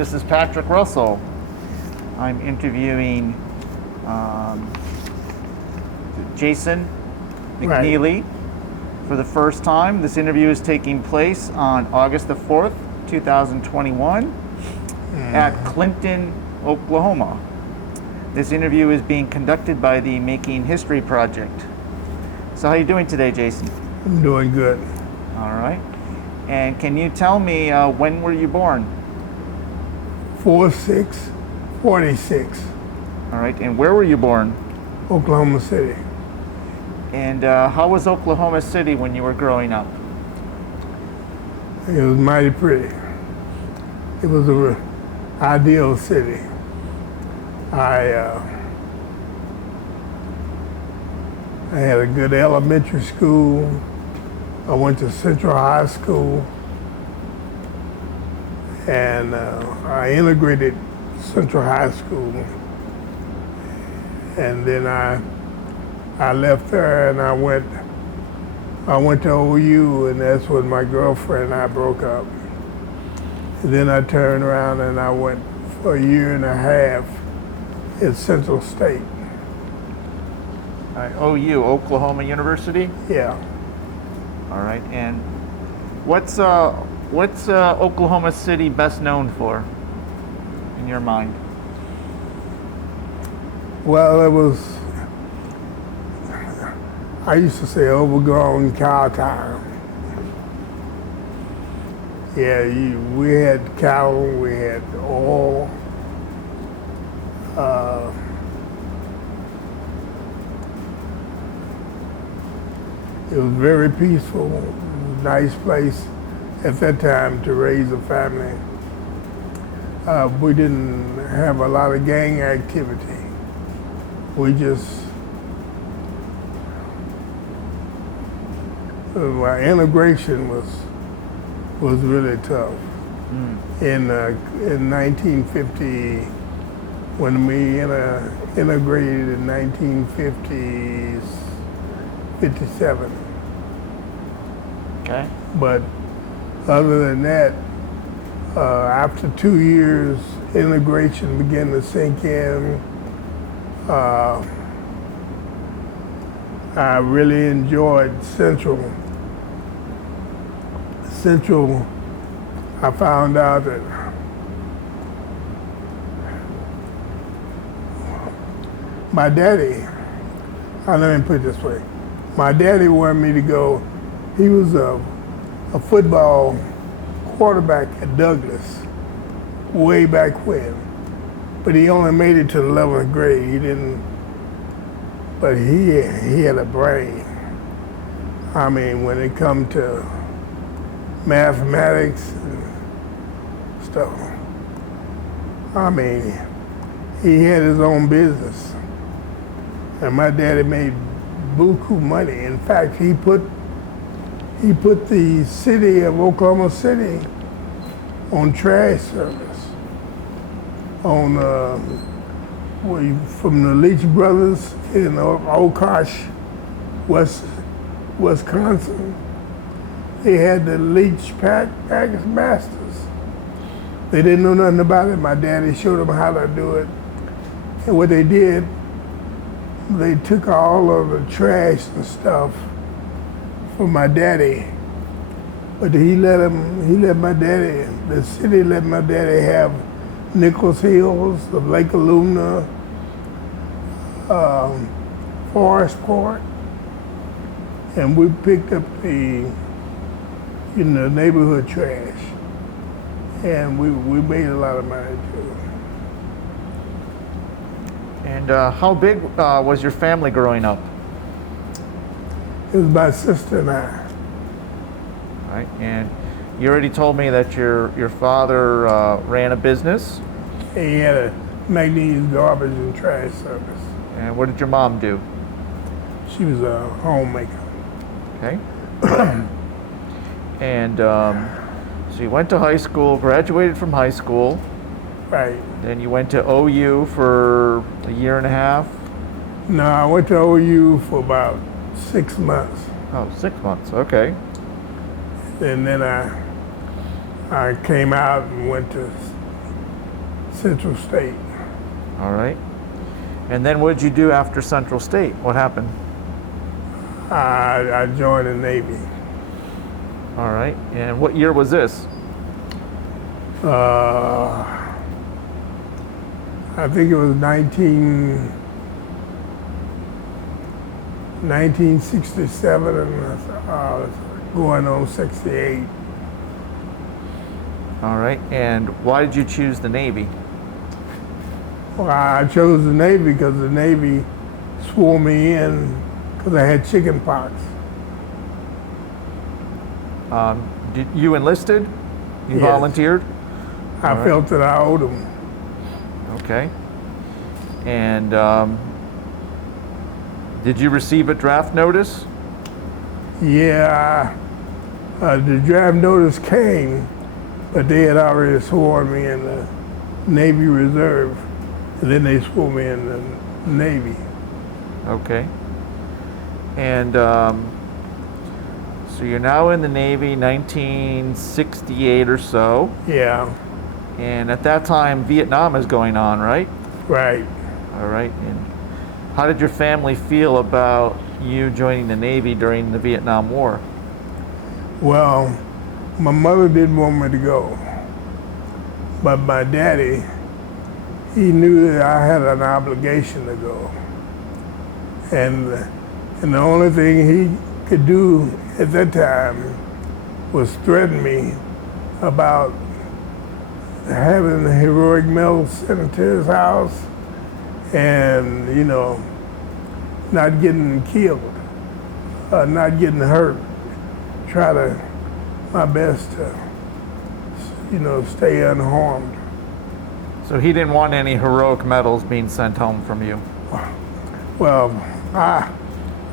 This is Patrick Russell. I'm interviewing Jason McNeely for the first time. This interview is taking place on August the 4th, 2021 at Clinton, Oklahoma. This interview is being conducted by the Making History Project. So how are you doing today, Jason? I'm doing good. All right. And can you tell me when were you born? 4/6/46, All right. And where were you born? Oklahoma City. And how was Oklahoma City when you were growing up? It was mighty pretty. It was an ideal city. I had a good elementary school. I went to Central High School, and I integrated Central High School, and then I left there and I went to OU, and that's when my girlfriend and I broke up. And then I turned around and I went for a year and a half at Central State. All right, OU, Oklahoma University? Yeah. All right. And what's Oklahoma City best known for, in your mind? Well, I used to say overgrown cow town. Yeah, we had cattle, we had oil. It was very peaceful, nice place at that time to raise a family. We didn't have a lot of gang activity. We just, our integration was really tough. In 1950, when we integrated in 1957. Okay. But other than that, after 2 years, integration began to sink in. I really enjoyed Central. I found out that my daddy, let me put it this way, my daddy wanted me to go, he was a football quarterback at Douglas way back when, but he only made it to the 11th grade. He didn't, but he had a brain. I mean, when it come to mathematics and stuff, I mean, he had his own business. And my daddy made buku money. In fact, he put the city of Oklahoma City on trash service. On from the Leach Brothers in Okosh, Wisconsin. They had the Leach Packers Masters. They didn't know nothing about it. My daddy showed them how to do it. And what they did, they took all of the trash and stuff from my daddy. But the city let my daddy have Nichols Hills, the Lake Alumna, Forestport, and we picked up the neighborhood trash, and we made a lot of money too. And how big was your family growing up? It was my sister and I. All right. And you already told me that your father ran a business. He had a McNeely's garbage and trash service. And what did your mom do? She was a homemaker. Okay. And so you went to high school, graduated from high school. Right. Then you went to OU for a year and a half. No, I went to OU for about 6 months. Oh, 6 months. Okay. And then I came out and went to Central State. All right. And then what did you do after Central State? What happened? I joined the Navy. All right. And what year was this? I think it was 1967 and going on 68. All right. And why did you choose the Navy? Well, I chose the Navy because the Navy swore me in because I had chicken pox. Did you enlisted? You Yes. volunteered? I All felt that I owed them. Okay. And did you receive a draft notice? Yeah, the draft notice came, but they had already sworn me in the Navy Reserve, and then they swore me in the Navy. Okay. And so you're now in the Navy, 1968 or so. Yeah, And at that time, Vietnam is going on, right? right. All right. And how did your family feel about you joining the Navy during the Vietnam War? Well, my mother didn't want me to go, but my daddy, he knew that I had an obligation to go. And the only thing he could do at that time was threaten me about having a heroic medal sent to his house and, you know, not getting killed, not getting hurt. Try to, my best to, you know, stay unharmed. So he didn't want any heroic medals being sent home from you. Well, I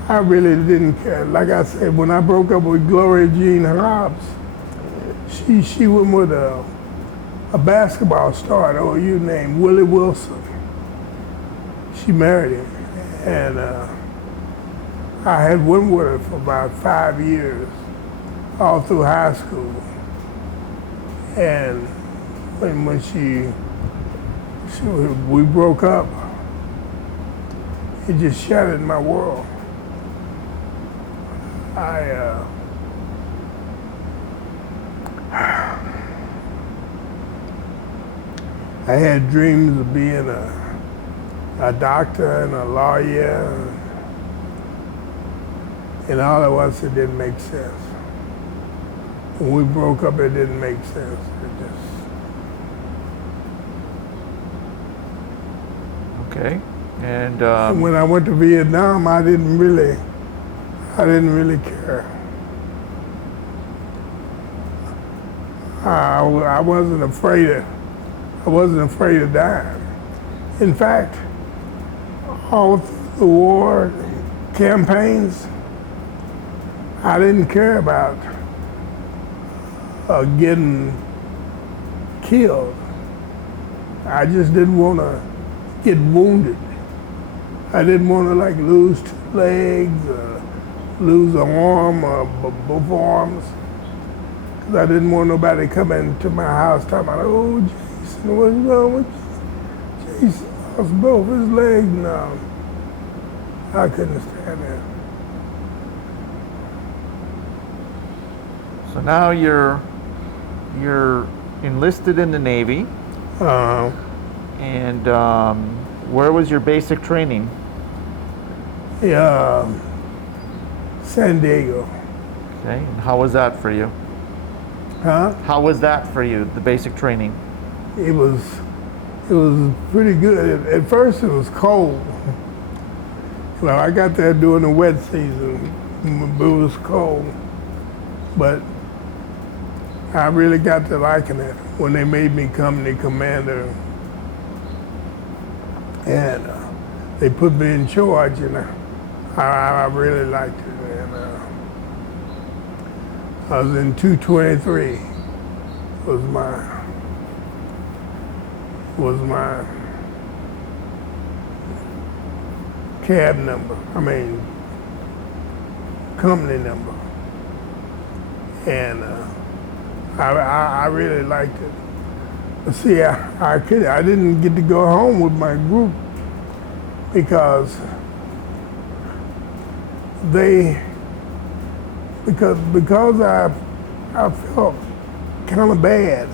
really didn't care. Like I said, when I broke up with Gloria Jean Hobbs, she went with a basketball star at OU named Willie Wilson. She married him, and I had went with her for about 5 years, all through high school. And when we broke up, it just shattered my world. I had dreams of being a doctor and a lawyer, and all at once it didn't make sense. When we broke up, it didn't make sense. Okay. And When I went to Vietnam, I didn't really care. I wasn't afraid of dying. In fact, all through the war campaigns, I didn't care about getting killed. I just didn't want to get wounded. I didn't want to lose 2 legs, lose an arm or both arms. Cause I didn't want nobody coming to my house talking about, oh, Jason, what's wrong with you? Jason lost both his legs now. I couldn't stand that. so now you're enlisted in the Navy. And where was your basic training? Yeah, San Diego. Okay. And how was that for you? Huh? How was that for you, the basic training? It was pretty good. At first it was cold. Well, I got there during the wet season, but it was cold. But I really got to liking it when they made me company commander. And they put me in charge, and I really liked it. And I was in 223. Was my cab number. Company number. And I really liked it. See, I didn't get to go home with my group because I felt kind of bad.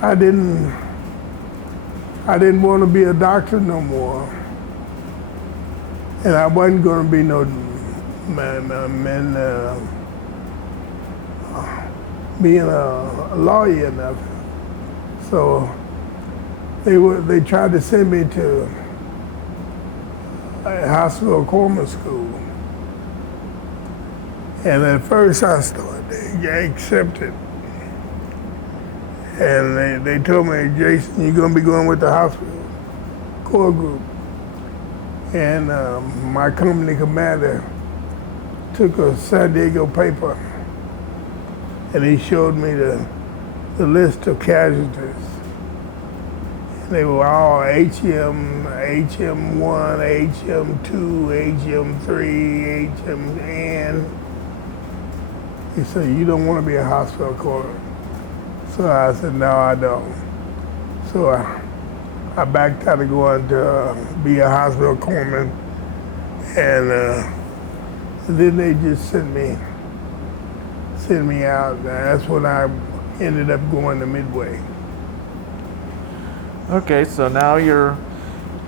I didn't want to be a doctor no more, and I wasn't going to be no being a lawyer or nothing. So they tried to send me to a hospital corpsman school. And at first I started, they accepted. And they told me, Jason, you're gonna be going with the hospital core group. And my company commander took a San Diego paper and he showed me the list of casualties. They were all HM1, HM2, HM3, HMN. He said, you don't want to be a hospital corpsman. So I said, no, I don't. So I backed out of going to be a hospital corpsman, and then they just sent me out. That's when I ended up going to Midway. Okay, so now you're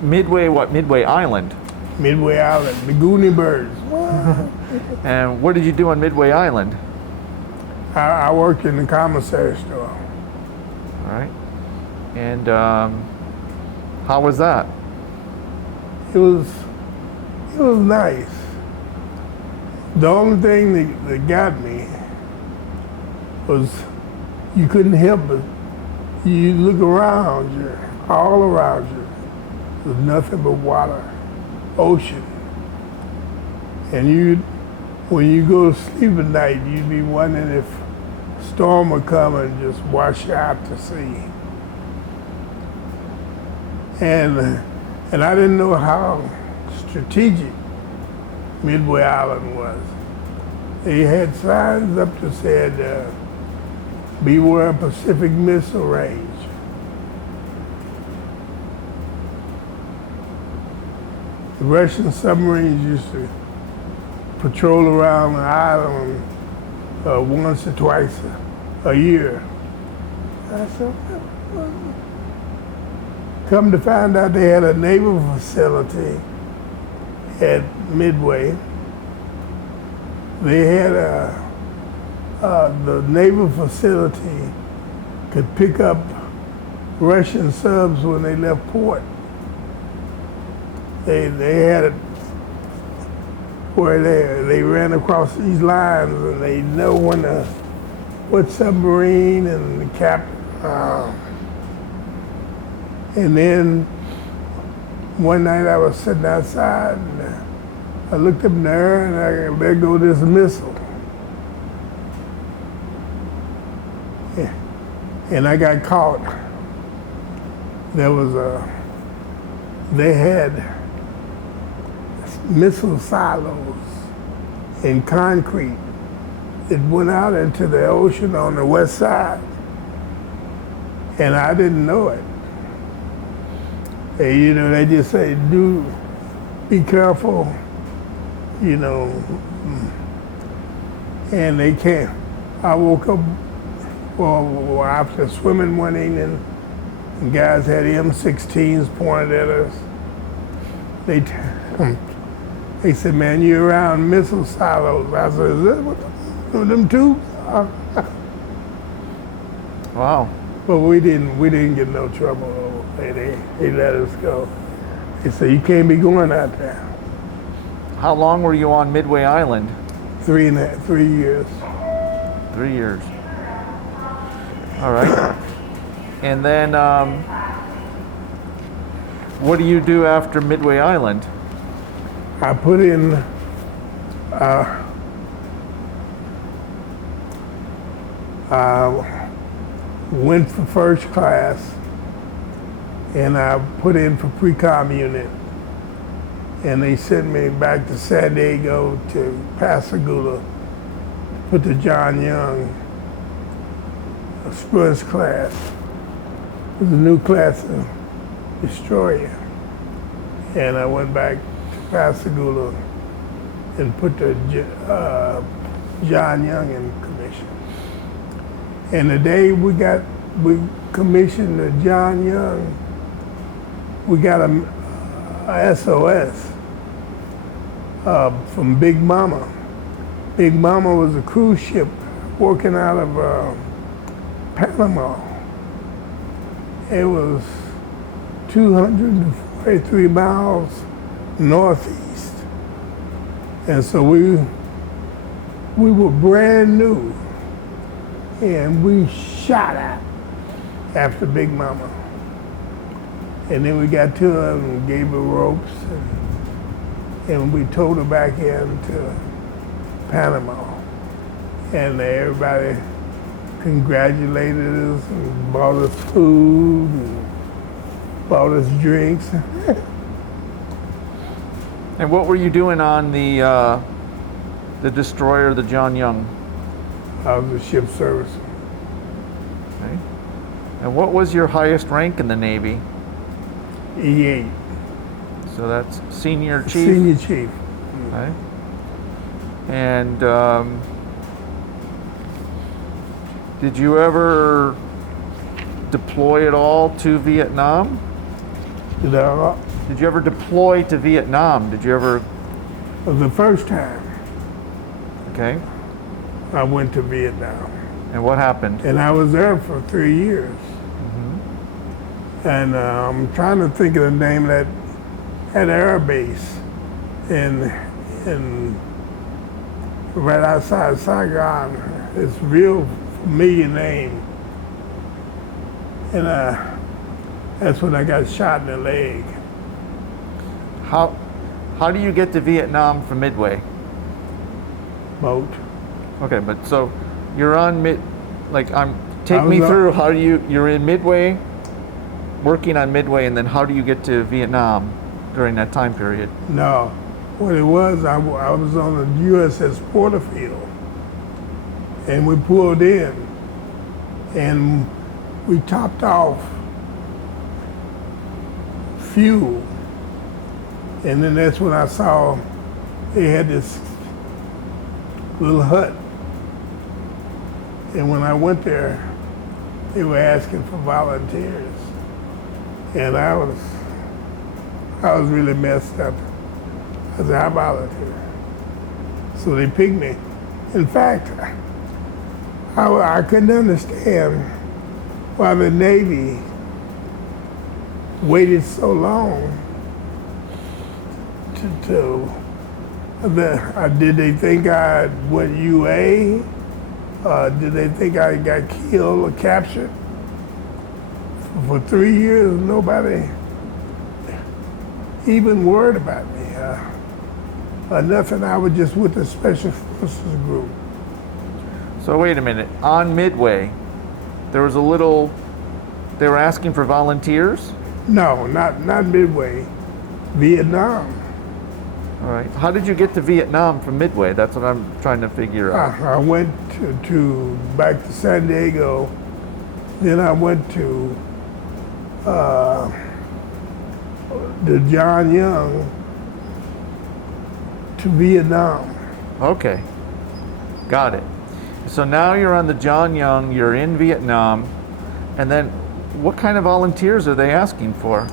Midway, what, Midway Island? Midway Island, the Goonie Birds. And what did you do on Midway Island? I worked in the commissary store. All right. And how was that? It was nice. The only thing that got me was you couldn't help but you look around you, all around you, there's nothing but water, ocean. And when you go to sleep at night, you'd be wondering if a storm would come and just wash you out to sea. And I didn't know how strategic Midway Island was. They had signs up that said, beware Pacific missile range. The Russian submarines used to patrol around the island once or twice a year. I said, come to find out they had a naval facility at Midway. They had the naval facility could pick up Russian subs when they left port. They had it where they ran across these lines and they know what submarine and the captain. And then one night I was sitting outside and I looked up in the air and there go this missile. Yeah. And I got caught. They had missile silos in concrete that went out into the ocean on the west side. And I didn't know it. They just say, be careful, and they can't. I woke up after swimming one evening, and guys had M16s pointed at us. They said, man, you're around missile silos. I said, is that what them tubes are? Wow. But we didn't get no trouble. They let us go. They said, you can't be going out there. How long were you on Midway Island? 3 years. 3 years. All right. And then what do you do after Midway Island? I put in went for first class, and I put in for pre-com unit, and they sent me back to San Diego to Pascagoula, put the John Young first class. was a new class of destroyer. And I went back to Pascagoula and put the John Young in commission. And the day we commissioned the John Young, we got a SOS from Big Mama. Big Mama was a cruise ship working out of Panama. It was 243 miles northeast. And so we were brand new, and we shot at after Big Mama. And then we got to her and gave her ropes, and we towed her back into Panama. And everybody congratulated us and bought us food and bought us drinks. And what were you doing on the destroyer, the John Young? I was a ship servicer. Okay. And what was your highest rank in the Navy? E8. So that's senior chief? Senior chief. Okay. And did you ever deploy at all to Vietnam? Did I? Did you ever deploy to Vietnam? Did you ever? The first time Okay. I went to Vietnam. And what happened? And I was there for 3 years. And I'm trying to think of the name of that air base in right outside Saigon. It's a real familiar name. And that's when I got shot in the leg. How do you get to Vietnam from Midway? Boat. Okay, but so you're on take me through how you're in Midway, working on Midway, and then how do you get to Vietnam during that time period? No, what it was, I was on the USS Porterfield, and we pulled in, and we topped off fuel, and then that's when I saw they had this little hut, and when I went there, they were asking for volunteers, and I was really messed up. I said, I volunteer. So they picked me. In fact, I couldn't understand why the Navy waited so long did they think I went UA? Did they think I got killed or captured? For 3 years, nobody even worried about me. Nothing, I was just with the Special Forces group. So wait a minute, on Midway, they were asking for volunteers? No, not Midway, Vietnam. All right. How did you get to Vietnam from Midway? That's what I'm trying to figure out. I went back to San Diego, then I went to the John Young to Vietnam. Okay. Got it. So now you're on the John Young, you're in Vietnam, and then what kind of volunteers are they asking for?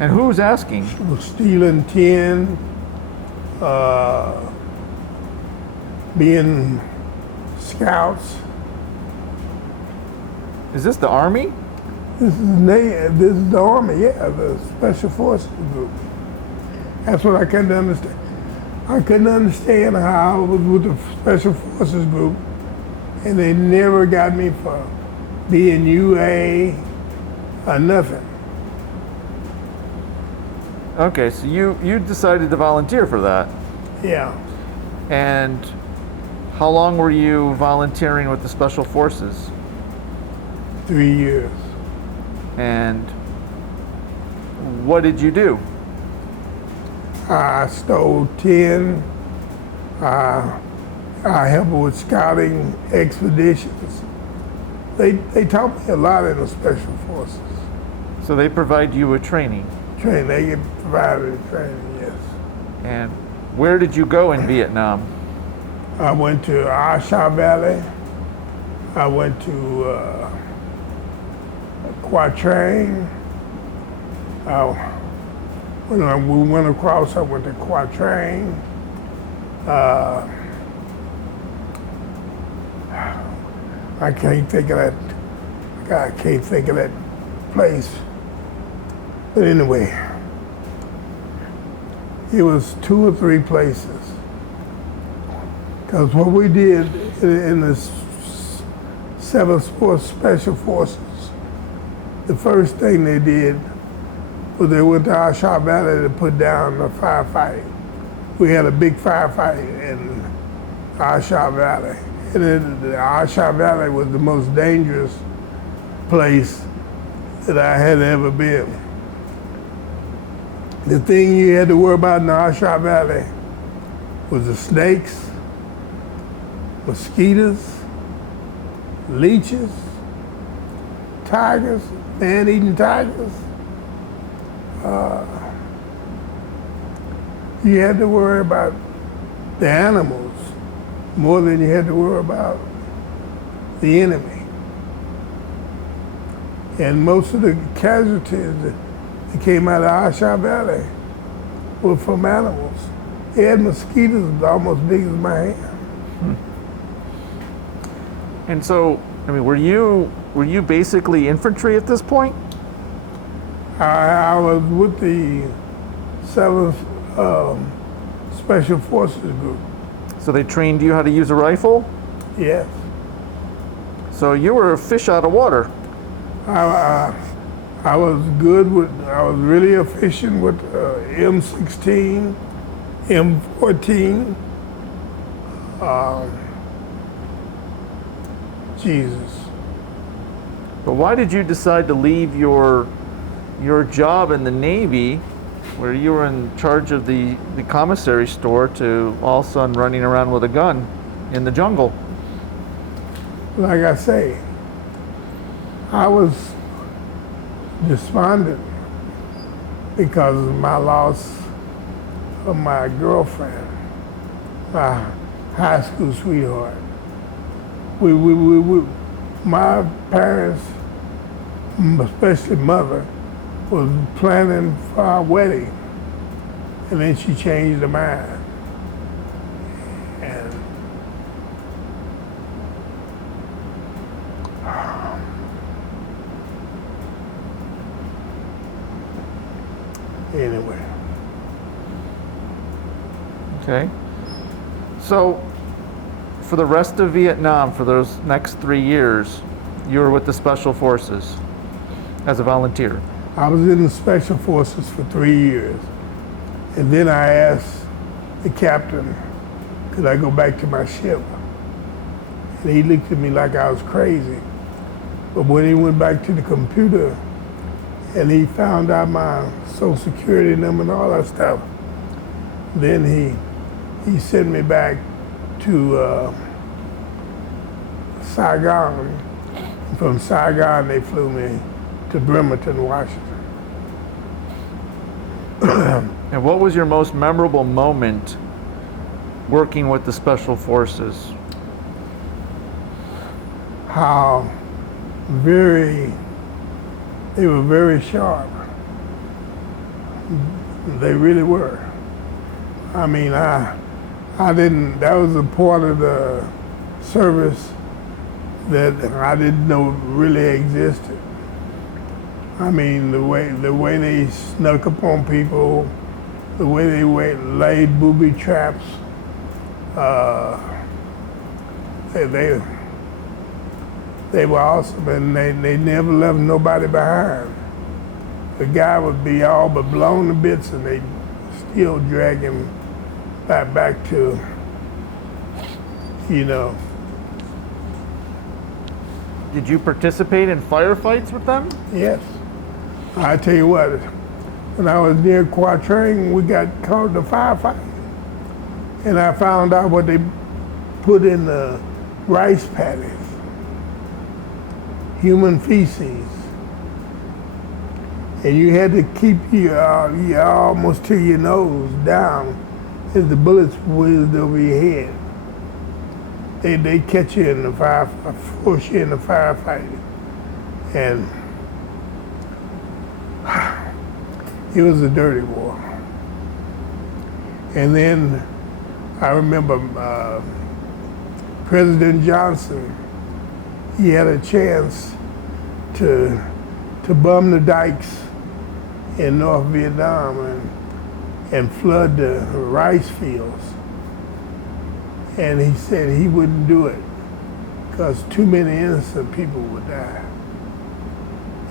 And who's asking? Stealing tin, being scouts. Is this the Army? This is the Army, yeah, the Special Forces group. That's what I couldn't understand. I couldn't understand how I was with the Special Forces group, and they never got me for being UA or nothing. Okay, so you decided to volunteer for that. Yeah. And how long were you volunteering with the Special Forces? 3 years. And what did you do? I stole tin. I helped with scouting expeditions. They taught me a lot in the Special Forces. So they provide you with training. Training, they get provided training, yes. And where did you go in Vietnam? I went to Asha Valley. I went to Qua Trang. When we went across, I went to Qua Trang. I can't think of that. I can't think of that place. But anyway, it was 2 or 3 places. Because what we did in the 7th Sports Special Forces, the first thing they did was they went to Asha Valley to put down a firefight. We had a big firefight in Asha Valley. And then the Asha Valley was the most dangerous place that I had ever been. The thing you had to worry about in the Asha Valley was the snakes, mosquitoes, leeches, tigers, man-eating tigers. You had to worry about the animals more than you had to worry about the enemy. And most of the casualties that came out of Asha Valley were from animals. They had mosquitoes almost big as my hand. And so, I mean, were you basically infantry at this point? I was with the 7th Special Forces Group. So they trained you how to use a rifle? Yes. So you were a fish out of water. I was good with, I was really efficient with M16, M14. Jesus. But why did you decide to leave your job in the Navy, where you were in charge of the commissary store, to all of a sudden running around with a gun in the jungle? Like I say, I was despondent because of my loss of my girlfriend, my high school sweetheart. My parents, especially mother, was planning for our wedding, and then she changed her mind. And anyway. Okay. So, for the rest of Vietnam, for those next 3 years, you were with the Special Forces as a volunteer. I was in the Special Forces for 3 years. And then I asked the captain, could I go back to my ship? And he looked at me like I was crazy. But when he went back to the computer and he found out my Social Security number and all that stuff, then he sent me back to Saigon. From Saigon, they flew me to Bremerton, Washington. And what was your most memorable moment working with the Special Forces? How they were very sharp. They really were. I mean, that was a part of the service that I didn't know really existed. I mean, the way they snuck up on people, the way they laid booby traps, they were awesome, and they never left nobody behind. The guy would be all but blown to bits, and they'd still drag him back to, Did you participate in firefights with them? Yes. I tell you what, when I was near Qua Trang, we got caught in a firefight. And I found out what they put in the rice paddies. Human feces. and you had to keep your almost to your nose down as the bullets whizzed over your head. They catch you in the force you in the firefighting, and it was a dirty war. And then I remember President Johnson. He had a chance to bomb the dikes in North Vietnam and flood the rice fields. And he said he wouldn't do it because too many innocent people would die.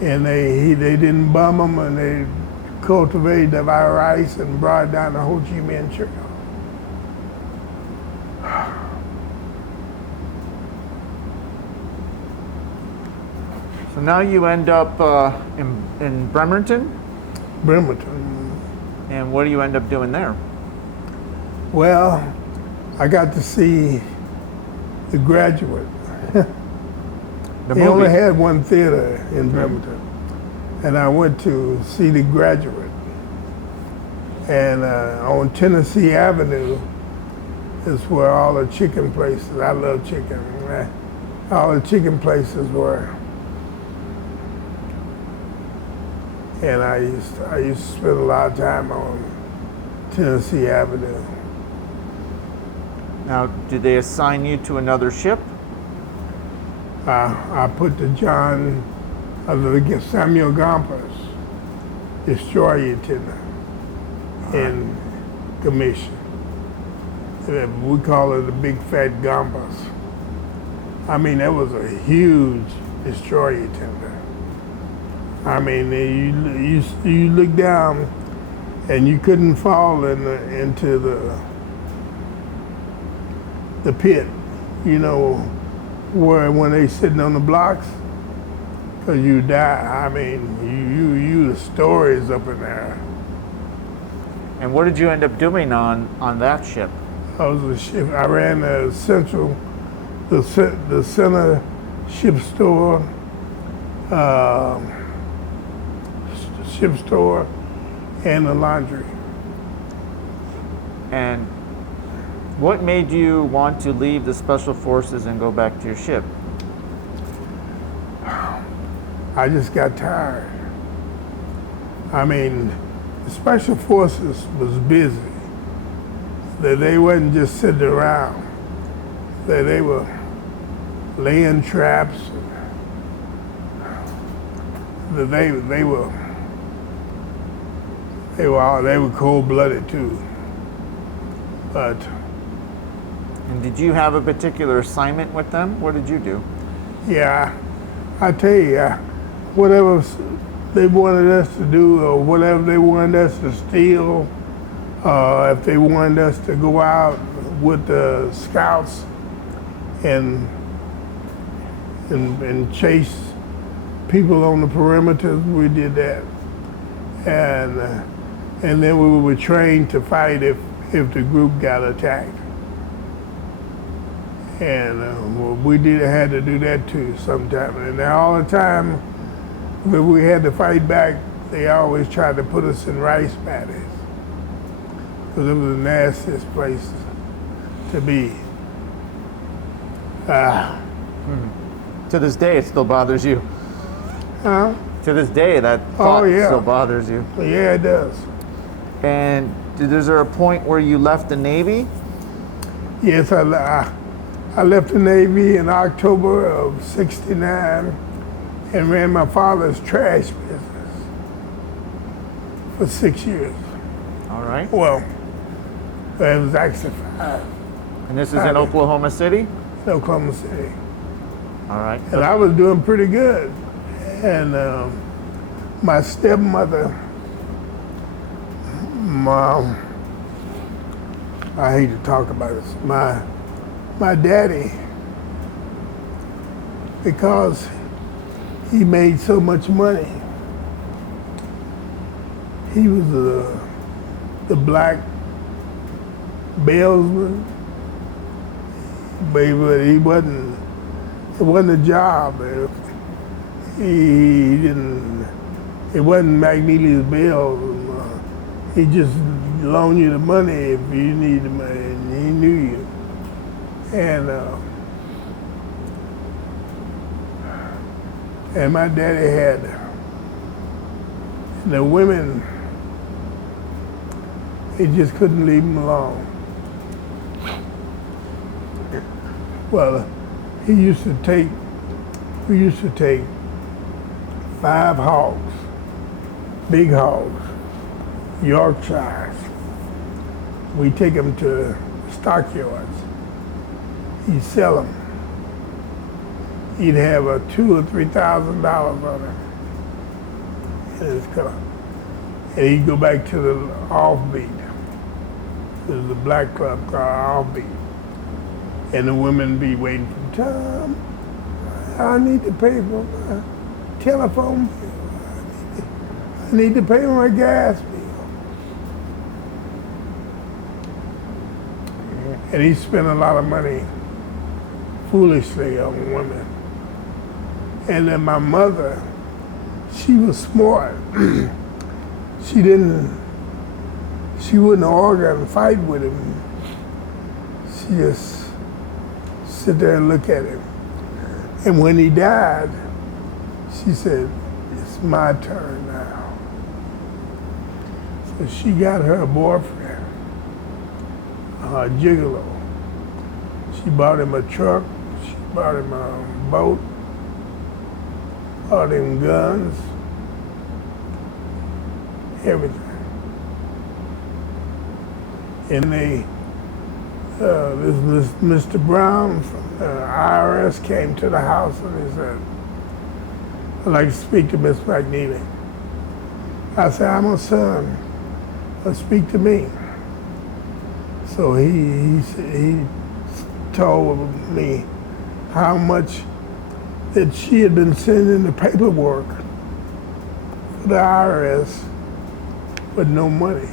And they didn't bomb them, and they cultivated the rice and brought it down the Ho Chi Minh Trail. So now you end up in Bremerton? Bremerton. And what do you end up doing there? Well, I got to see The Graduate. The He movie. only had one theater in Bremerton, and I went to see The Graduate. And on Tennessee Avenue is where all the chicken places, I love chicken, right? All the chicken places were. And I used to spend a lot of time on Tennessee Avenue. Now, did they assign you to another ship? I put the Samuel Gompers destroyer tender in commission. We call it the big fat Gompers. I mean, that was a huge destroyer tender. I mean, you look down and you couldn't fall into the pit, you know, where when they sitting on the blocks, because you die. I mean, you the stories up in there. And what did you end up doing on that ship? I was a ship. I ran the center ship store, and the laundry. And what made you want to leave the Special Forces and go back to your ship? I just got tired. I mean, the Special Forces was busy. They wasn't just sitting around. They were laying traps. They were cold-blooded too. But And did you have a particular assignment with them? What did you do? yeah, I tell you, whatever they wanted us to do, or whatever they wanted us to steal, if they wanted us to go out with the scouts and chase people on the perimeters, we did that. And then we were trained to fight if the group got attacked. And we had to do that too sometime. And all the time, when we had to fight back, they always tried to put us in rice paddies, because it was the nastiest place to be. To this day, it still bothers you. Huh? To this day, that thought yeah. still bothers you. Yeah, it does. And is there a point where you left the Navy? Yes, I left the Navy in October of '69 and ran my father's trash business for 6 years. All right. Well, it was actually 5. And this is in Oklahoma City? Oklahoma City. All right. And I was doing pretty good. And my stepmother, Mom, I hate to talk about this. My daddy, because he made so much money, he was the black bailsman, but he wasn't. It wasn't a job. He It wasn't McNeely's bill. He just loaned you the money if you need the money, and he knew you. And my daddy had the women. He just couldn't leave them alone. Well, we used to take 5 hogs, big hogs, Yorkshires. We take them to stockyards. He'd sell them. He'd have a $2,000 or $3,000 on it in his car. And he'd go back to the offbeat. There's a black club called Offbeat. And the women be waiting for Tom, I need to pay for my telephone bill. I need to pay for my gas bill. And he spent a lot of money foolishly on women. And then my mother, she was smart. She wouldn't argue and fight with him. She just sit there and look at him. And when he died, she said, it's my turn now. So she got her a boyfriend, a gigolo. She bought him a truck, she bought him a boat, bought him guns, everything. And this Mr. Brown from the IRS came to the house and he said, I'd like to speak to Miss McNeely. I said, I'm her son. Speak to me. So he told me how much that she had been sending the paperwork for the IRS with no money.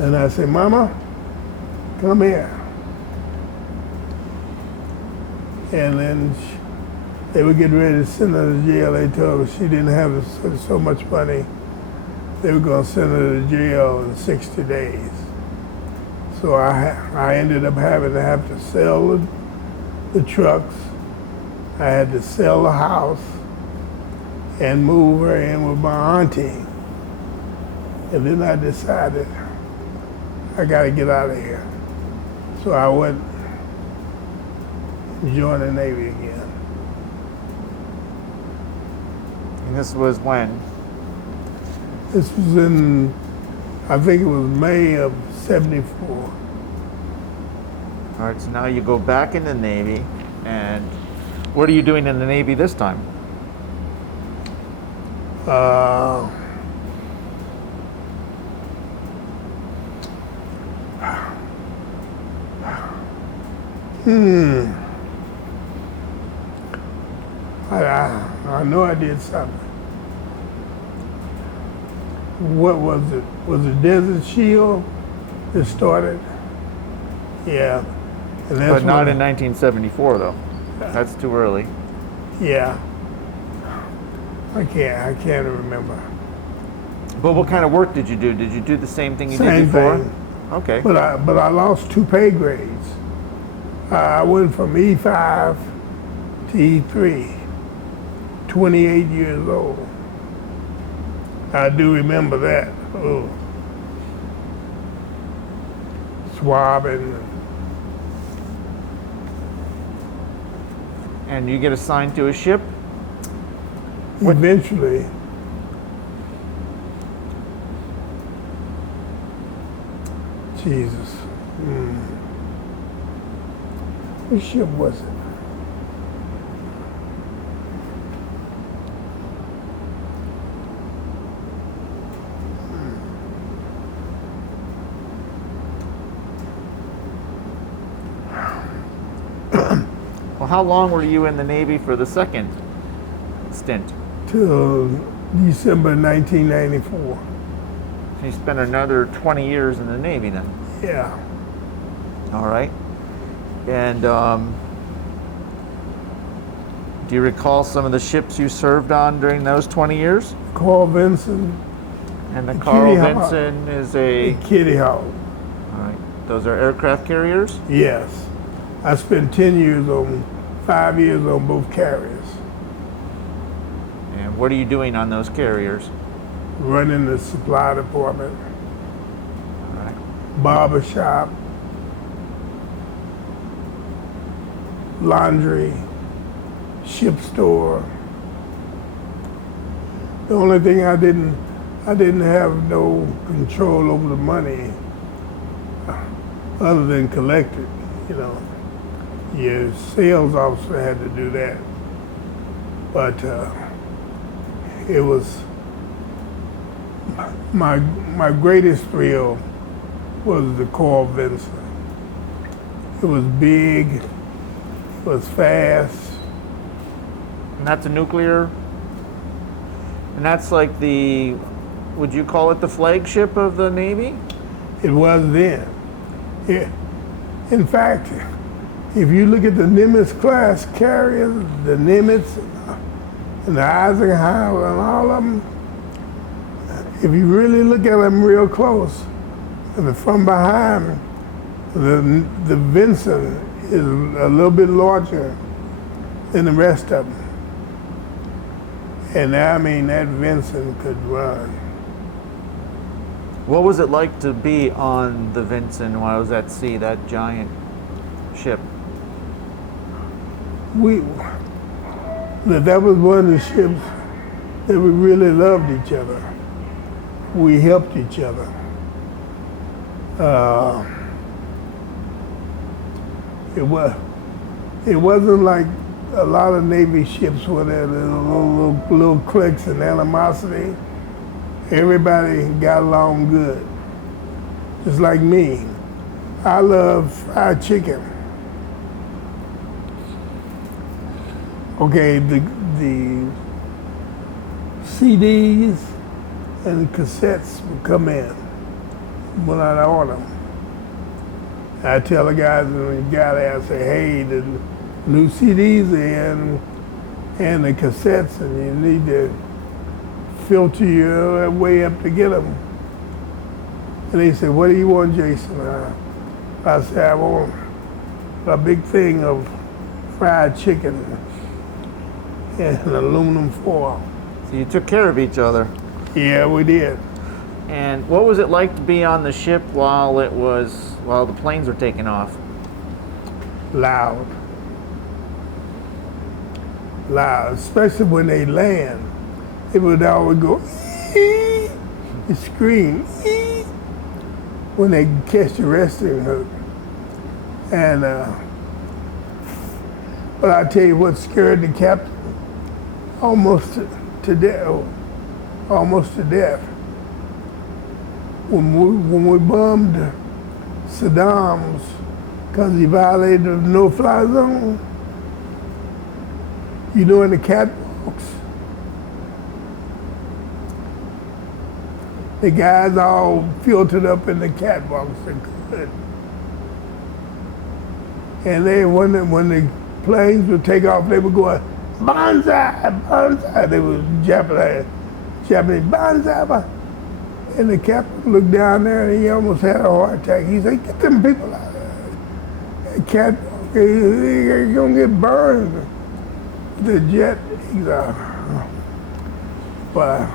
And I said, Mama, come here. And then they were getting ready to send her to jail. They told her she didn't have so much money. They were going to send her to jail in 60 days. So I ended up having to sell the trucks. I had to sell the house and move her in with my auntie. And then I decided I got to get out of here. So I went and joined the Navy again. And this was when? This was in, I think it was May of '74. All right, so now you go back in the Navy, and what are you doing in the Navy this time? I know I did something. What was it? Was it Desert Shield that started? Yeah. And that's But not when- in 1974, though. That's too early. Yeah. I can't remember. But what kind of work did you do? Did you do the same thing you did Same before? thing. Okay. But I lost 2 pay grades. I went from E5 to E3, 28 years old. I do remember that. Oh. Swabbing. And you get assigned to a ship? Eventually, Jesus. What ship was it? Well, how long were you in the Navy for the second stint? Till December 1994. So you spent another 20 years in the Navy then? Yeah. All right. And Do you recall some of the ships you served on during those 20 years? Carl Vinson, And the Carl Kitty Hawk. Vinson is a... Kitty Hawk. All right. Those are aircraft carriers? Yes. I spent 5 years on both carriers, And what are you doing on those carriers? running the supply department, All right. barber shop, laundry, ship store. The only thing I didn't have no control over the money other than collect it, you know. Your sales officer had to do that. But it was my greatest thrill was the Carl Vinson. It was big, it was fast. And that's a nuclear? And that's like the, would you call it the flagship of the Navy? It was then. In fact, if you look at the Nimitz class carriers, the Nimitz and the Eisenhower and all of them, if you really look at them real close, and from behind, the Vinson is a little bit larger than the rest of them. And I mean, that Vinson could run. What was it like to be on the Vinson while I was at sea, that giant ship? That was one of the ships that we really loved each other. We helped each other. It wasn't like a lot of Navy ships where there were little cliques and animosity. Everybody got along good. Just like me. I love fried chicken. Okay, the CDs and cassettes would come in when I'd order them. I tell the guys when you got there, I say, hey, the new CDs are in and the cassettes, and you need to filter your way up to get them. And they said, what do you want, Jason? I said, I want a big thing of fried chicken and aluminum foil. So you took care of each other. Yeah, we did. And what was it like to be on the ship while the planes were taking off? Loud, especially when they land. It would always go, ee, and scream, ee, when they catch the resting hook. And, but I tell you what scared the captain almost to death. When we bombed Saddam's, because he violated the no-fly zone, you know, in the catwalks, the guys all filtered up in the catwalks they could. And when the planes would take off, they would go, banzai, banzai. They were Japanese, banzai. And the captain looked down there and he almost had a heart attack. He said, get them people out of there. The catwalk, you're gonna get burned. The jet, but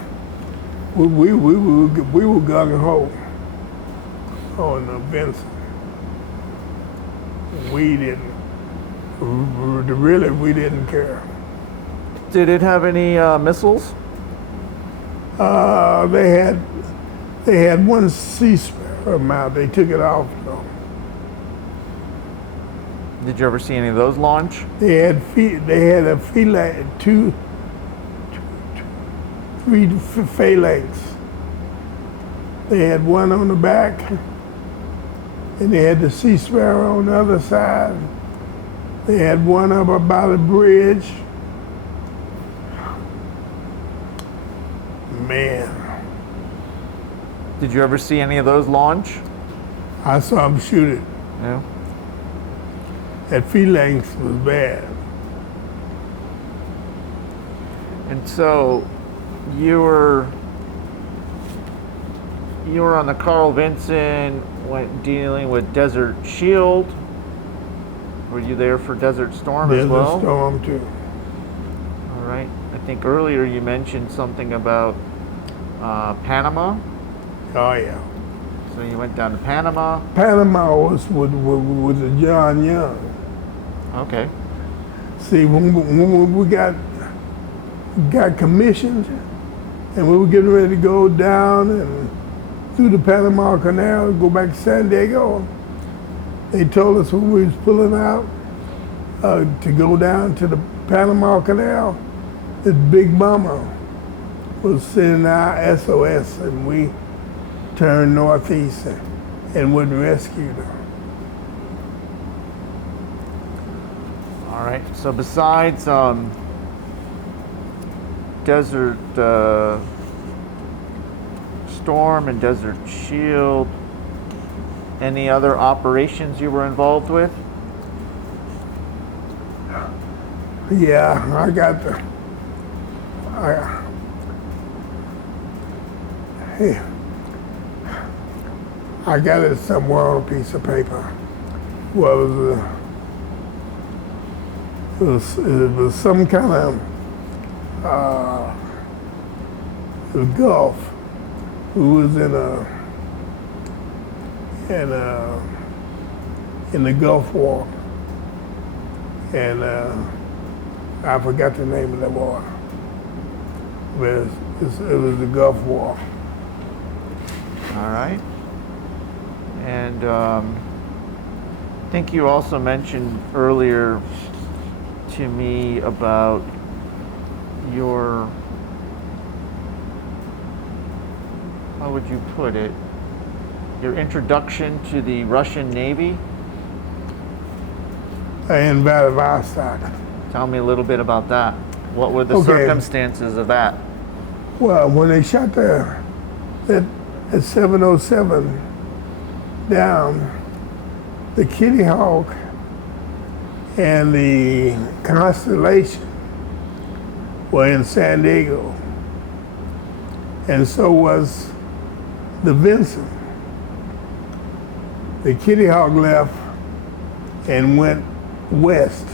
we were gung-ho on the Vinson. We didn't care. Did it have any missiles? They had one Sea Sparrow mount. They took it off though. Did you ever see any of those launch? They had three phalanx. They had one on the back, and they had the Sea Sparrow on the other side. They had one up about a bridge. Man. Did you ever see any of those launch? I saw them shoot it. Yeah. That phalanx was bad. And so you were on the Carl Vinson dealing with Desert Shield. Were you there for Desert Storm as well? Desert Storm too. All right. I think earlier you mentioned something about Panama. Oh yeah. So you went down to Panama. Panama was with the John Young. Okay. See, when we got commissioned, and we were getting ready to go down and through the Panama Canal, go back to San Diego, they told us when we was pulling out to go down to the Panama Canal, this big mama was sending out SOS, and we turned northeast and went and rescued her. All right. So besides Desert Storm and Desert Shield, any other operations you were involved with? Yeah, I got it somewhere on a piece of paper. Well, it was some kind of Gulf, who was in the Gulf War, and I forgot the name of the war, but it was the Gulf War. All right. And I think you also mentioned earlier to me about your, how would you put it, your introduction to the Russian Navy. In Vladivostok. Tell me a little bit about that. What were the circumstances of that? Well, when they shot that 707 down, the Kitty Hawk and the Constellation were in San Diego, and so was the Vinson. The Kitty Hawk left and went west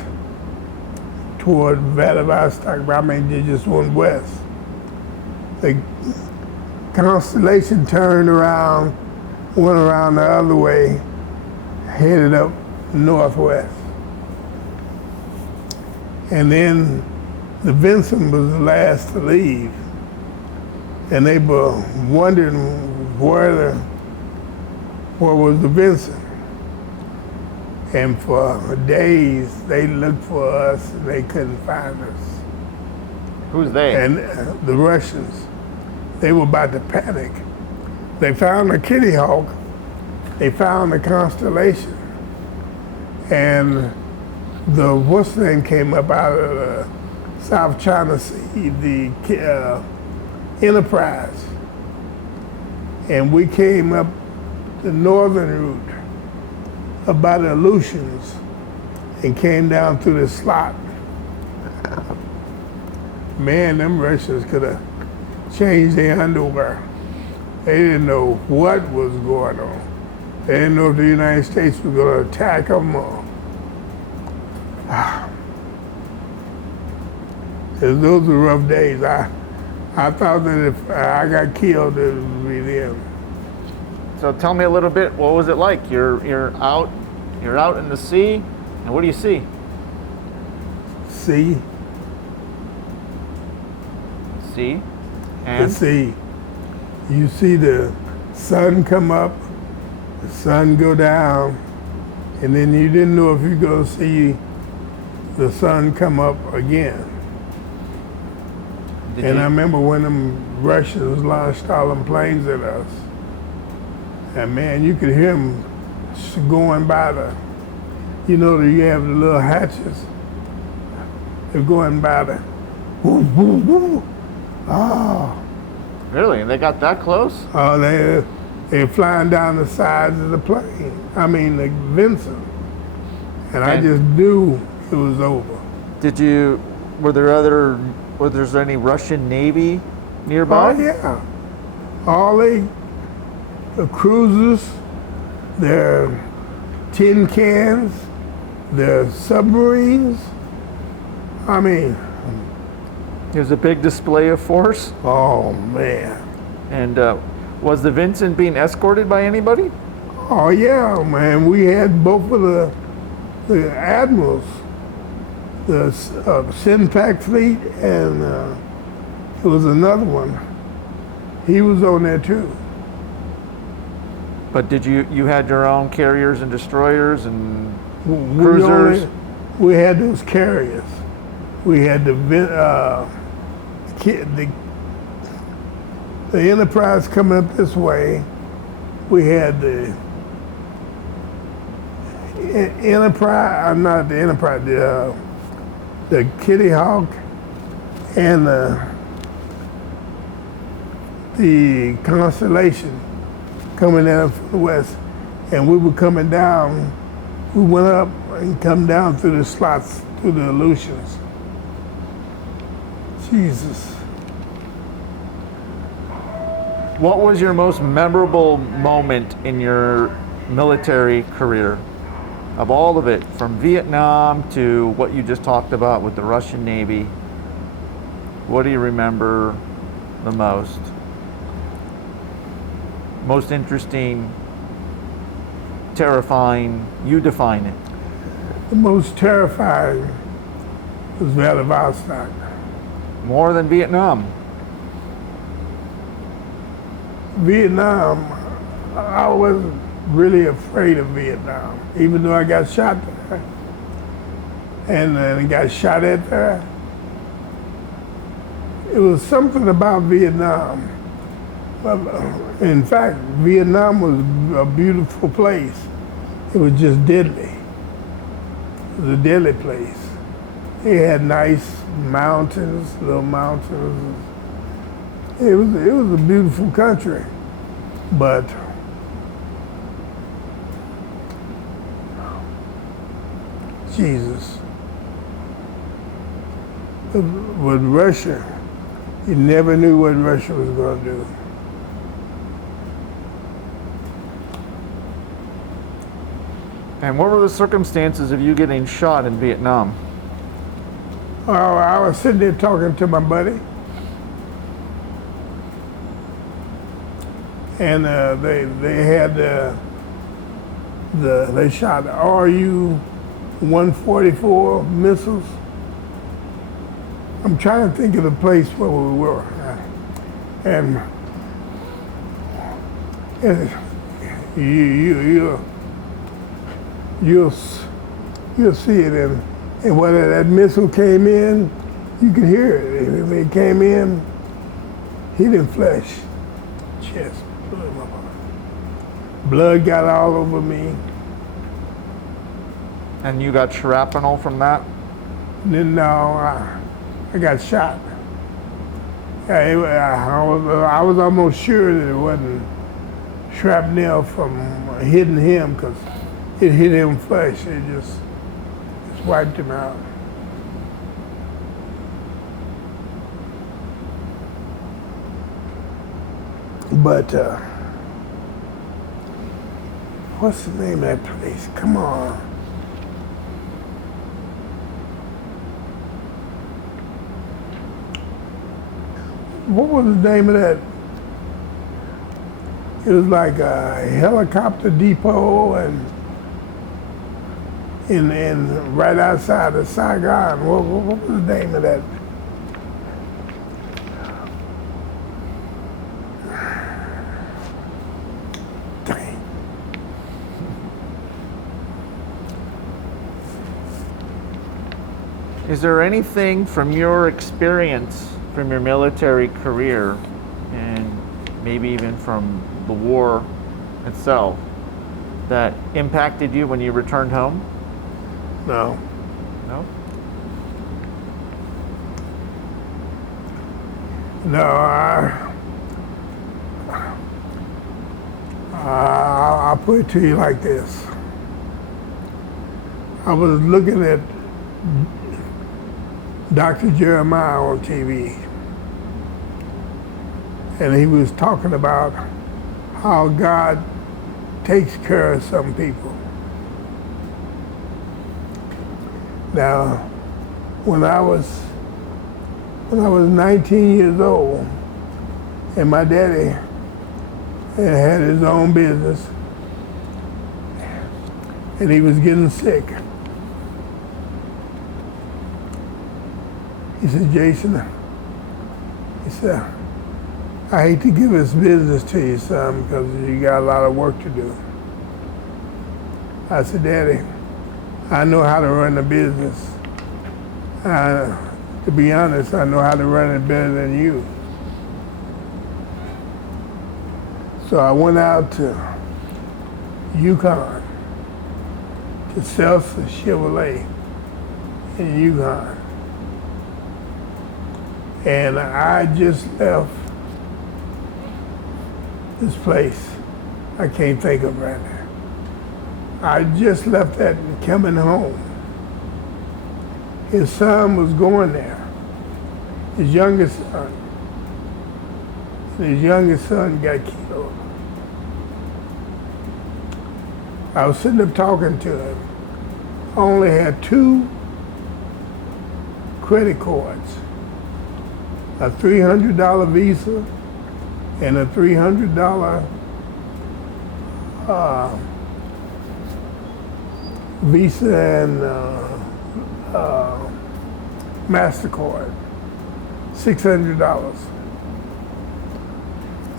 toward Vladivostok. I mean, they just went west. The Constellation turned around, went around the other way, headed up northwest. And then the Vinson was the last to leave. And they were wondering where was the Vinson. And for days, they looked for us and they couldn't find us. Who's they? And the Russians, they were about to panic. They found the Kitty Hawk, they found the Constellation, and the what's the name came up out of the South China Sea, the Enterprise. And we came up the northern route about the Aleutians and came down through the slot. Man, them Russians could have changed their underwear. They didn't know what was going on. They didn't know if the United States was going to attack them or. Those were rough days. I thought that if I got killed, it would be them. So tell me a little bit. What was it like? You're out in the sea, and what do you see? Sea. Sea. And The sea. You see the sun come up, the sun go down, and then you didn't know if you're going to see the sun come up again. And I remember when them Russians launched all them planes at us. And man, you could hear them going by you have the little hatches. They're going by woo, woo, woo. Oh. Really? And they got that close? Oh, they're flying down the sides of the plane. I mean, the Vinson. And I just knew it was over. Were there other Was there any Russian Navy Oh nearby? yeah, all the cruisers, their tin cans, their submarines. I mean, It was a big display of force. oh man. And was the Vinson being escorted by anybody? Oh yeah, man. We had both of the admirals, the Sinpac fleet, and there was another one. He was on there too. But did you had your own carriers and destroyers and We cruisers? we had those carriers. We had the Enterprise coming up this way. We had the Enterprise, not the Enterprise, the Kitty Hawk, and the Constellation coming down from the west. And we were coming down. We went up and come down through the slots, through the Aleutians. Jesus. What was your most memorable moment in your military career? Of all of it, from Vietnam to what you just talked about with the Russian Navy, what do you remember the most? Most interesting, terrifying, you define it. The most terrifying was Vladivostok. More than Vietnam. Vietnam, I wasn't really afraid of Vietnam, even though I got shot there. And then got shot at there. It was something about Vietnam. In fact, Vietnam was a beautiful place. It was just deadly. It was a deadly place. It had nice mountains, little mountains. It was a beautiful country, but Jesus, with Russia, you never knew what Russia was going to do. And what were the circumstances of you getting shot in Vietnam? Well, I was sitting there talking to my buddy, and they had they shot RU-144 missiles. I'm trying to think of the place where we were, and you'll see it, and when that missile came in, you could hear it. When it came in, hit in flesh, chest, blood got all over me. And you got shrapnel from that? And then I got shot. I was almost sure that it wasn't shrapnel from hitting him, because it hit him flesh. It just wiped him out. But what's the name of that place? Come on. What was the name of that? It was like a helicopter depot and right outside of Saigon. What was the name of that? Dang. Is there anything from your experience, from your military career, and maybe even from the war itself, that impacted you when you returned home? No. No? No, I'll put it to you like this. I was looking at Dr. Jeremiah on TV. And he was talking about how God takes care of some people. Now, when I was 19 years old, and my daddy had his own business, and he was getting sick. He said, Jason, he said, I hate to give this business to you, son, because you got a lot of work to do. I said, Daddy, I know how to run a business. To be honest, I know how to run it better than you. So I went out to Yukon to sell some Chevrolet in Yukon. And I just left this place. I can't think of right now. I just left that and coming home. His son was going there, his youngest son. And his youngest son got killed. I was sitting up talking to him. I only had 2 credit cards, a $300 Visa and a $300 Visa and MasterCard, $600.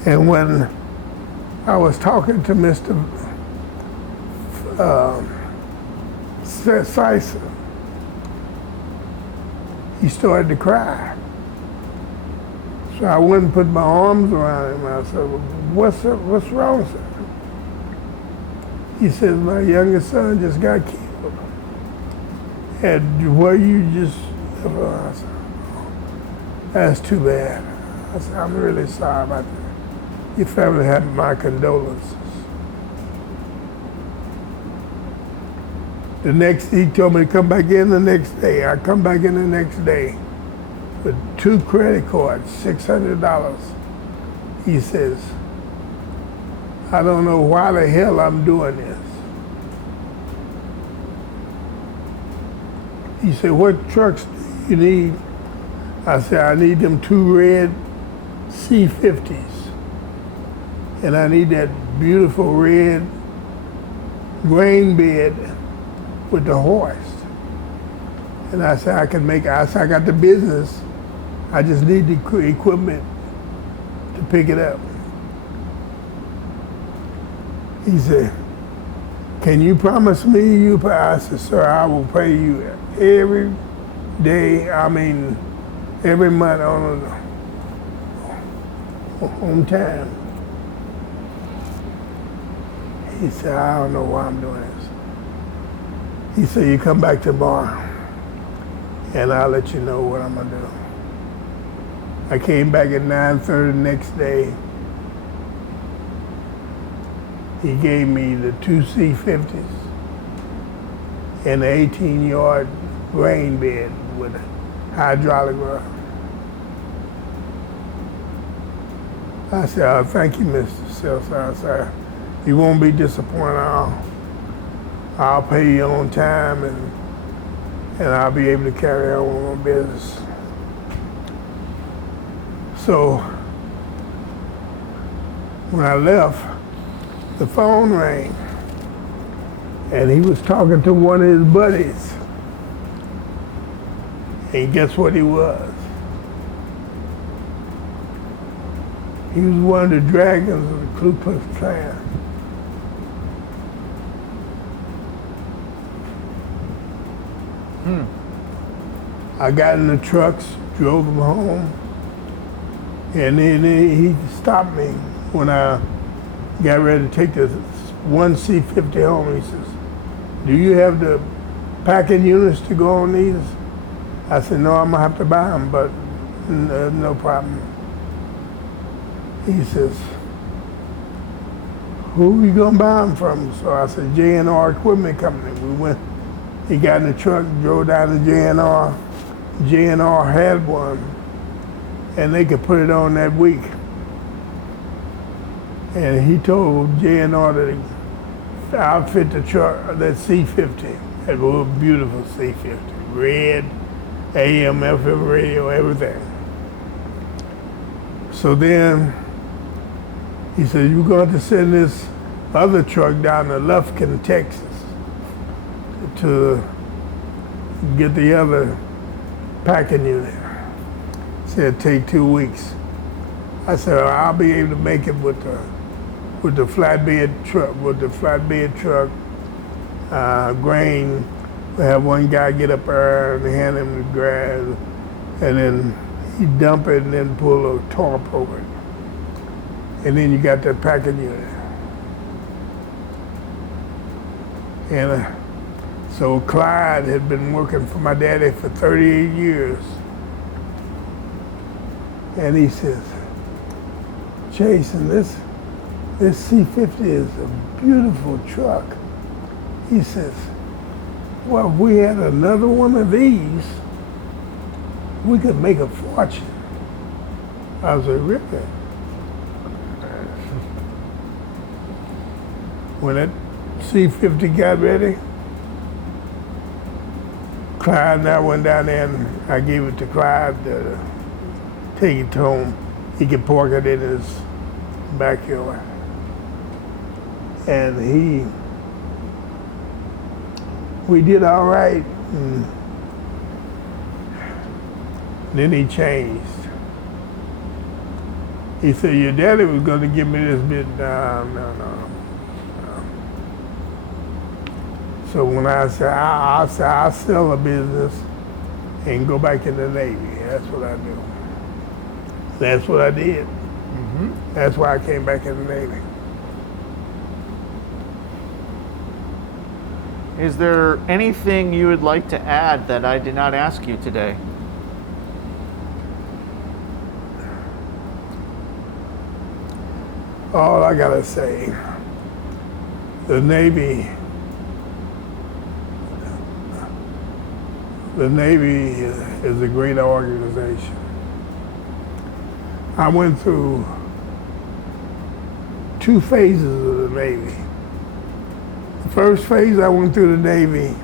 And when I was talking to Mr. Sison, he started to cry. So I went and put my arms around him. I said, what's wrong, sir? He said, my youngest son just got killed. And where you just, I said, that's too bad. I said, I'm really sorry about that. Your family had my condolences. He told me to come back in the next day. I come back in the next day with 2 credit cards, $600. He says, I don't know why the hell I'm doing this. He said, what trucks do you need? I said, I need them 2 red C50s. And I need that beautiful red grain bed with the horse. And I said, I got the business. I just need the equipment to pick it up. He said, can you promise me I said, sir, I will pay you every day, every month on time. He said, I don't know why I'm doing this. He said, you come back tomorrow and I'll let you know what I'm gonna do. I came back at 9:30 the next day. He gave me the 2 C50s and an 18-yard grain bed with hydraulic rod. I said, oh, thank you, Mr. Seltzer. I said, you won't be disappointed. I'll pay you on time and I'll be able to carry on with my business. So when I left, the phone rang and he was talking to one of his buddies. And guess what he was? He was one of the dragons of the Ku Klux Klan. I got in the trucks, drove him home, and then he stopped me when I got ready to take the 1 C50 home. He says, do you have the packing units to go on these? I said, no, I'm gonna have to buy them, but no problem. He says, who are you gonna buy them from? So I said, J&R Equipment Company. We went, he got in the truck, drove down to J&R, JNR had one, and they could put it on that week. And he told JNR to outfit the truck, that C-50, that was a beautiful C-50, red, AM, FM radio, everything. So then he said, you're going to send this other truck down to Lufkin, Texas to get the other packing unit. He said, take 2 weeks. I said, I'll be able to make it with the flatbed truck, grain. We have one guy get up there and hand him the grass, and then he dump it and then pull a tarp over it. And then you got that packing unit. And so Clyde had been working for my daddy for 38 years. And he says, Jason, this C-50 is a beautiful truck. He says, well, if we had another one of these, we could make a fortune. I was like, really? When that C-50 got ready, Clyde and I went down there and I gave it to Clyde to take it home. He could park it in his backyard. And we did all right. And then he changed. He said, your daddy was going to give me this bit. No. So when I said, I'll sell the business and go back in the Navy. That's what I do. That's what I did. Mm-hmm. That's why I came back in the Navy. Is there anything you would like to add that I did not ask you today? All I gotta say, the Navy is a great organization. I went through 2 phases of the Navy. The first phase I went through the Navy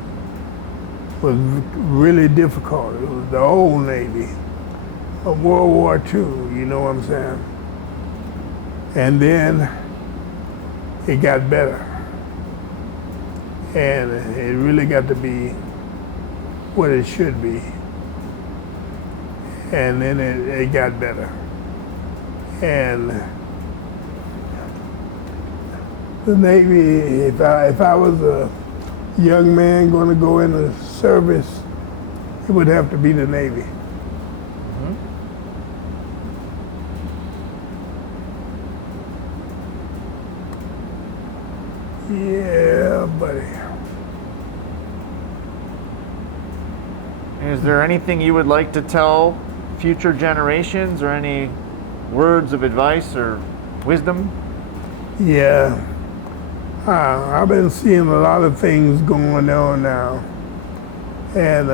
was really difficult. It was the old Navy of World War II, you know what I'm saying? And then it got better. And it really got to be what it should be. And then it got better. And the Navy, if I was a young man going to go into service, it would have to be the Navy. Yeah, buddy. Is there anything you would like to tell future generations, or any words of advice or wisdom? Yeah. I've been seeing a lot of things going on now. And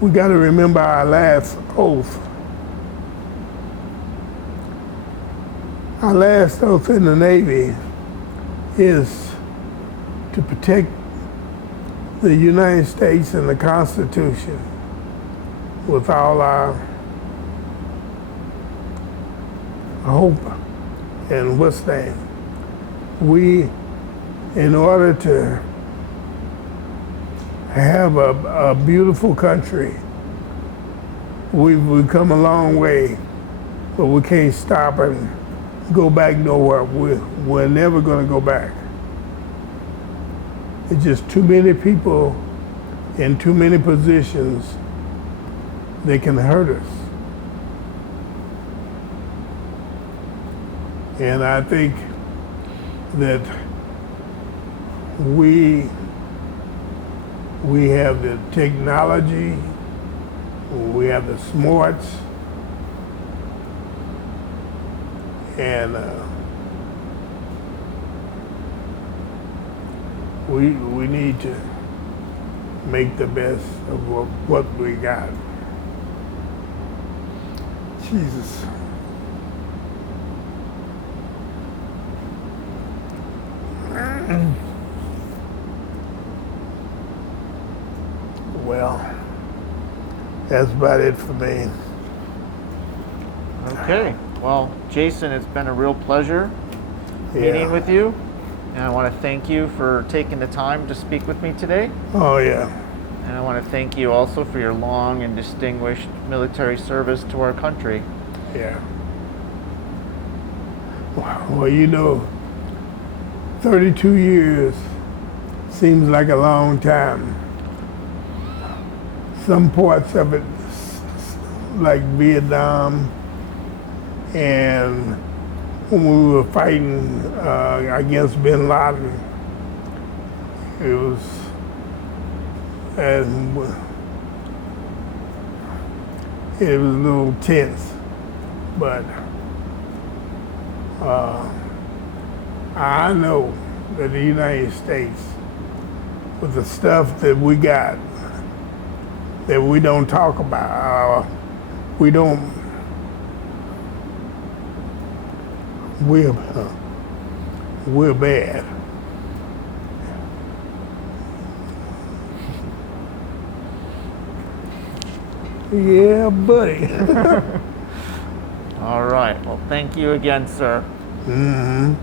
we got to remember our last oath. Our last oath in the Navy is to protect the United States and the Constitution with all our hope and what's that? We, in order to have a beautiful country, we've come a long way, but we can't stop and go back nowhere. We're never going to go back. It's just too many people in too many positions. They can hurt us. And I think that we have the technology, we have the smarts, and we need to make the best of what we got. Jesus. Well, that's about it for me. Okay. Well, Jason, it's been a real pleasure meeting with you. And I want to thank you for taking the time to speak with me today. Oh, yeah. And I want to thank you also for your long and distinguished military service to our country. Yeah. Well, you know, 32 years seems like a long time. Some parts of it, like Vietnam, and when we were fighting against Bin Laden, it was, it was a little tense, but I know that the United States, with the stuff that we got, that we don't talk about, we're bad. Yeah, buddy. All right. Well, thank you again, sir. Mm-hmm.